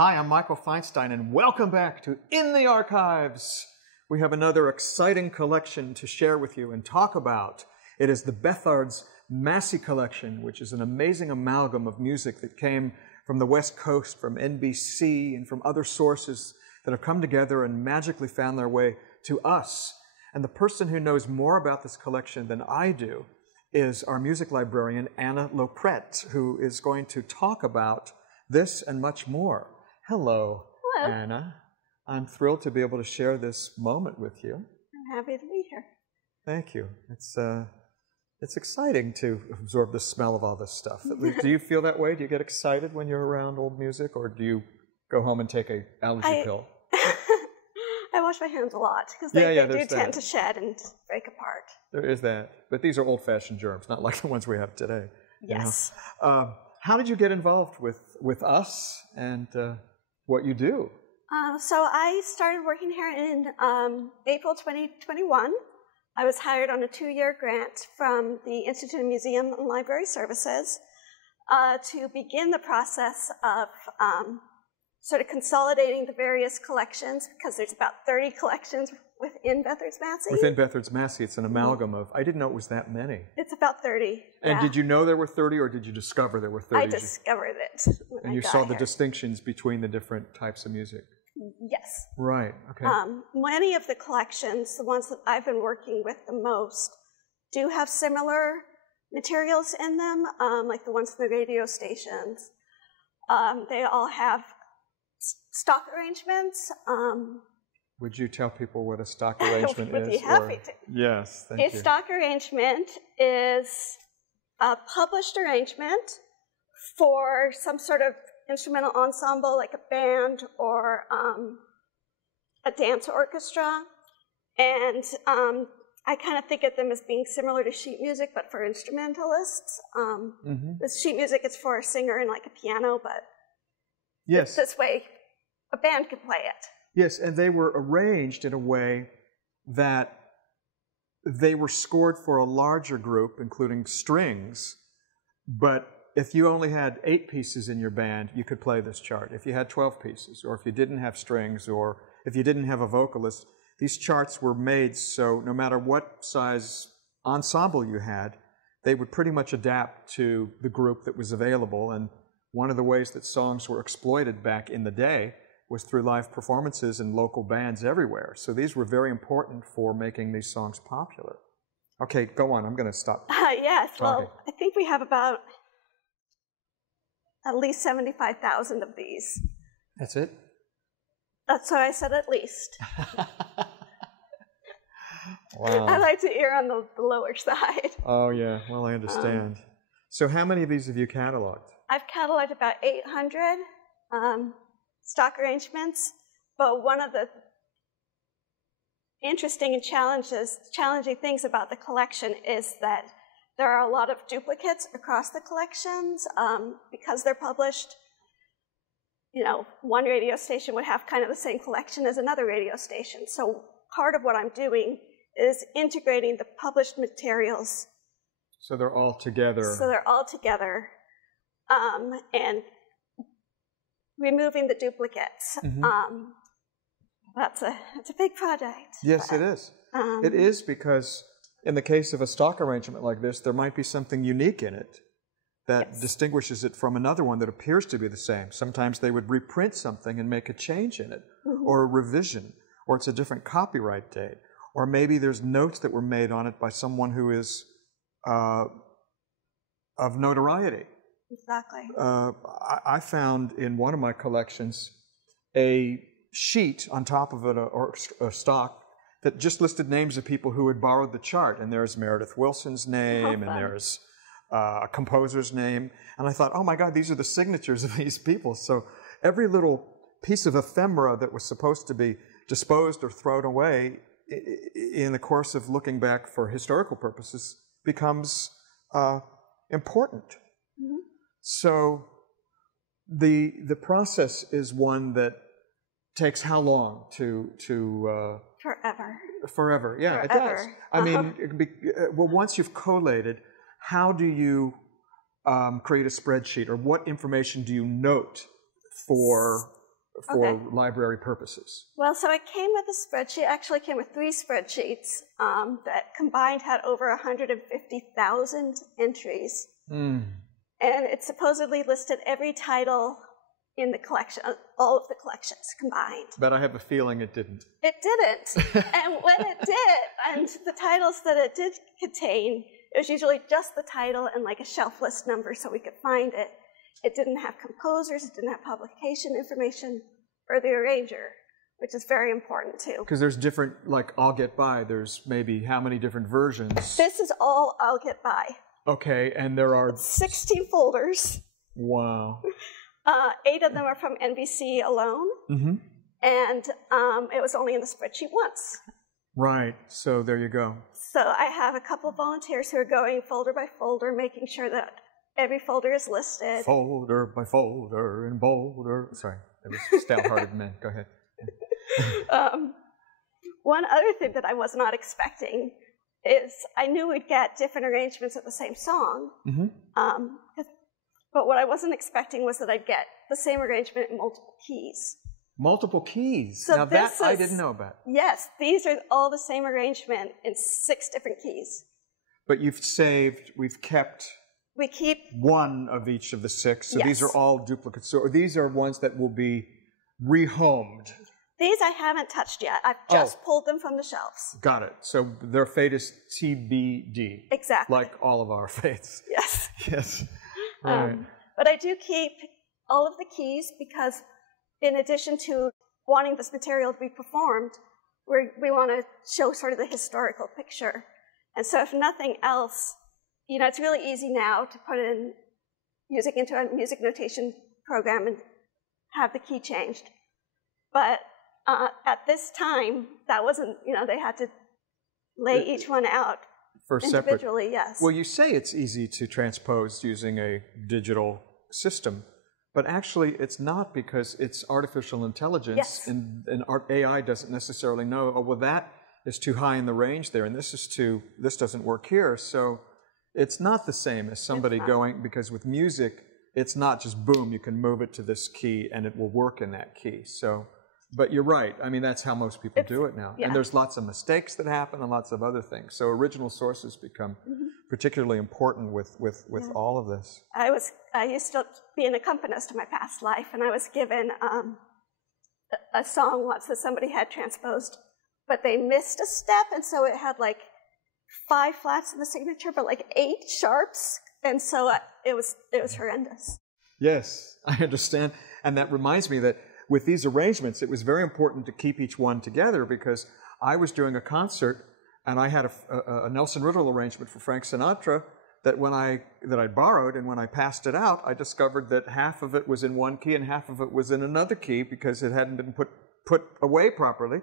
Hi, I'm Michael Feinstein, and welcome back to In the Archives. We have another exciting collection to share with you and talk about. It is the Bethards-Massey Collection, which is an amazing amalgam of music that came from the West Coast, from NBC, and from other sources that have come together and magically found their way to us. And the person who knows more about this collection than I do is our music librarian, Anna LoPrete, who is going to talk about this and much more. Hello, Hello. Anna. I'm thrilled to be able to share this moment with you. I'm happy to be here. Thank you. It's exciting to absorb the smell of all this stuff. Do you feel that way? Do you get excited when you're around old music, or do you go home and take an allergy pill? I wash my hands a lot because they do tend to shed and break apart. There is that. But these are old-fashioned germs, not like the ones we have today. Yes. You know? How did you get involved with us and what you do? So I started working here in April 2021. I was hired on a 2-year grant from the Institute of Museum and Library Services to begin the process of sort of consolidating the various collections, because there's about 30 collections within Bethards-Massey. Within Bethards-Massey, it's an amalgam of, I didn't know it was that many. It's about 30. And did you know there were 30, or did you discover there were 30? I discovered it. And you saw the distinctions between the different types of music? Yes. Right, okay. Many of the collections, the ones that I've been working with the most, do have similar materials in them, like the ones in the radio stations. They all have stock arrangements. Would you tell people what a stock arrangement is? Would be happy to. Yes, thank you. A stock arrangement is a published arrangement for some sort of instrumental ensemble, like a band or a dance orchestra. And I kind of think of them as being similar to sheet music, but for instrumentalists. With sheet music, it's for a singer and like a piano, but yes, this way a band can play it. Yes, and they were arranged in a way that they were scored for a larger group, including strings, but if you only had 8 pieces in your band, you could play this chart. If you had 12 pieces, or if you didn't have strings, or if you didn't have a vocalist, these charts were made so no matter what size ensemble you had, they would pretty much adapt to the group that was available. And one of the ways that songs were exploited back in the day was through live performances in local bands everywhere. So these were very important for making these songs popular. Okay, go on. I'm going to stop. Yes, talking. Well, I think we have about at least 75,000 of these. That's it? That's why I said at least. Wow. I like to err on the lower side. Oh, yeah. Well, I understand. So how many of these have you cataloged? I've cataloged about 800 stock arrangements, but one of the interesting and challenging things about the collection is that there are a lot of duplicates across the collections because they're published. You know, one radio station would have kind of the same collection as another radio station. So part of what I'm doing is integrating the published materials. So they're all together. And removing the duplicates. It's a big project. Yes, it is. It is, because in the case of a stock arrangement like this, there might be something unique in it that distinguishes it from another one that appears to be the same. Sometimes they would reprint something and make a change in it, or a revision, or it's a different copyright date, or maybe there's notes that were made on it by someone who is of notoriety. Exactly. I found in one of my collections a sheet on top of it, or a stock, that just listed names of people who had borrowed the chart. And there's Meredith Wilson's name, and there's a composer's name. And I thought, oh my God, these are the signatures of these people. So every little piece of ephemera that was supposed to be disposed or thrown away in the course of looking back for historical purposes becomes important. So the process is one that takes how long to Forever, yeah, it does. I mean, well, once you've collated, how do you create a spreadsheet, or what information do you note for for library purposes? Well, so it came with a spreadsheet. Actually, came with 3 spreadsheets that combined had over 150,000 entries. And it supposedly listed every title in the collection, all of the collections combined. But I have a feeling it didn't. It didn't. And when it did, and the titles that it did contain, it was usually just the title and like a shelf list number so we could find it. It didn't have composers, it didn't have publication information, or the arranger, which is very important too. Because there's different, like I'll Get By, there's maybe how many different versions? This is all I'll Get By. Okay, and there are 16 folders. Wow. 8 of them are from NBC alone, and it was only in the spreadsheet once. Right, so there you go. So I have a couple volunteers who are going folder by folder, making sure that every folder is listed. Folder by folder in bolder. Sorry, that was stout-hearted men. Go ahead. One other thing that I was not expecting is I knew we'd get different arrangements of the same song. But what I wasn't expecting was that I'd get the same arrangement in multiple keys. Multiple keys? So now that I didn't know about. Yes, these are all the same arrangement in 6 different keys. But we've kept... We keep... 1 of each of the 6, so yes. These are all duplicates. So these are ones that will be rehomed. These I haven't touched yet. I've just pulled them from the shelves. Got it. So their fate is TBD. Exactly. Like all of our fates. Yes. Yes. Right. But I do keep all of the keys because in addition to wanting this material to be performed, we want to show sort of the historical picture. And so if nothing else, you know, it's really easy now to put in music into a music notation program and have the key changed. But at this time, that wasn't, you know, they had to lay each one out for individually, separate. yes. Well, you say it's easy to transpose using a digital system, but actually it's not because it's artificial intelligence, yes. and AI doesn't necessarily know, oh, well, that is too high in the range there, and this doesn't work here. So it's not the same as somebody going, because with music, it's not just boom, you can move it to this key and it will work in that key. So, but you're right. I mean, that's how most people do it now. Yeah. And there's lots of mistakes that happen and lots of other things. So original sources become particularly important with all of this. I used to be an accompanist in my past life, and I was given a song once that somebody had transposed, but they missed a step, and so it had like 5 flats in the signature, but like 8 sharps, and so it was horrendous. Yes, I understand. And that reminds me that with these arrangements, it was very important to keep each one together, because I was doing a concert and I had a Nelson Riddle arrangement for Frank Sinatra that I borrowed, and when I passed it out, I discovered that half of it was in one key and half of it was in another key because it hadn't been put away properly,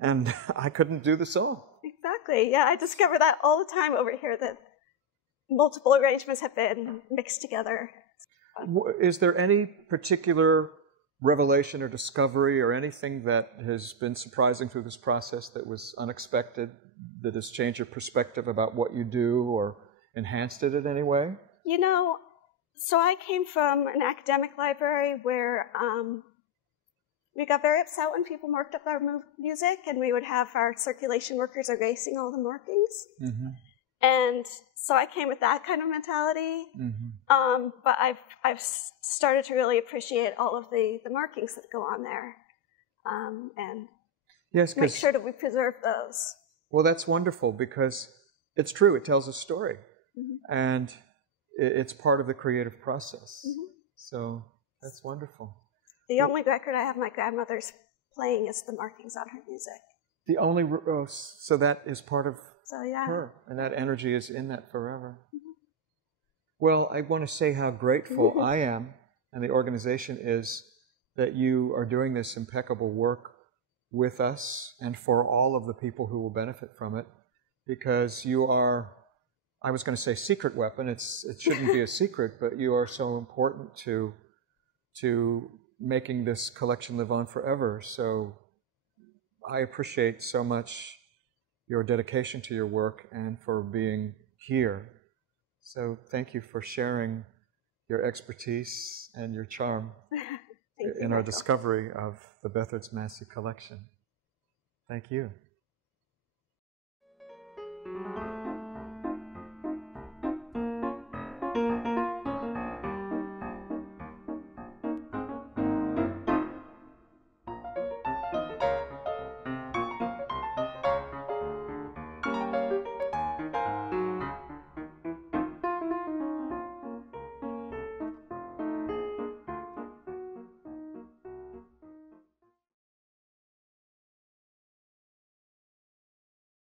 and I couldn't do the song. Exactly. Yeah, I discover that all the time over here, that multiple arrangements have been mixed together. Is there any particular revelation or discovery or anything that has been surprising through this process that was unexpected, that has changed your perspective about what you do or enhanced it in any way? You know, so I came from an academic library where we got very upset when people marked up our music, and we would have our circulation workers erasing all the markings. And so I came with that kind of mentality, but I've started to really appreciate all of the markings that go on there, and make sure that we preserve those. Well, that's wonderful, because it's true, it tells a story, and it's part of the creative process. So that's wonderful. The only record I have my grandmother's playing is the markings on her music. The only, so that is part of yeah. her, and that energy is in that forever. Well, I want to say how grateful I am, and the organization is, that you are doing this impeccable work with us and for all of the people who will benefit from it, because you are, I was going to say secret weapon, it shouldn't be a secret, but you are so important to making this collection live on forever. So I appreciate so much your dedication to your work and for being here. So thank you for sharing your expertise and your charm. in our discovery of the Bethards-Massey Collection. Thank you.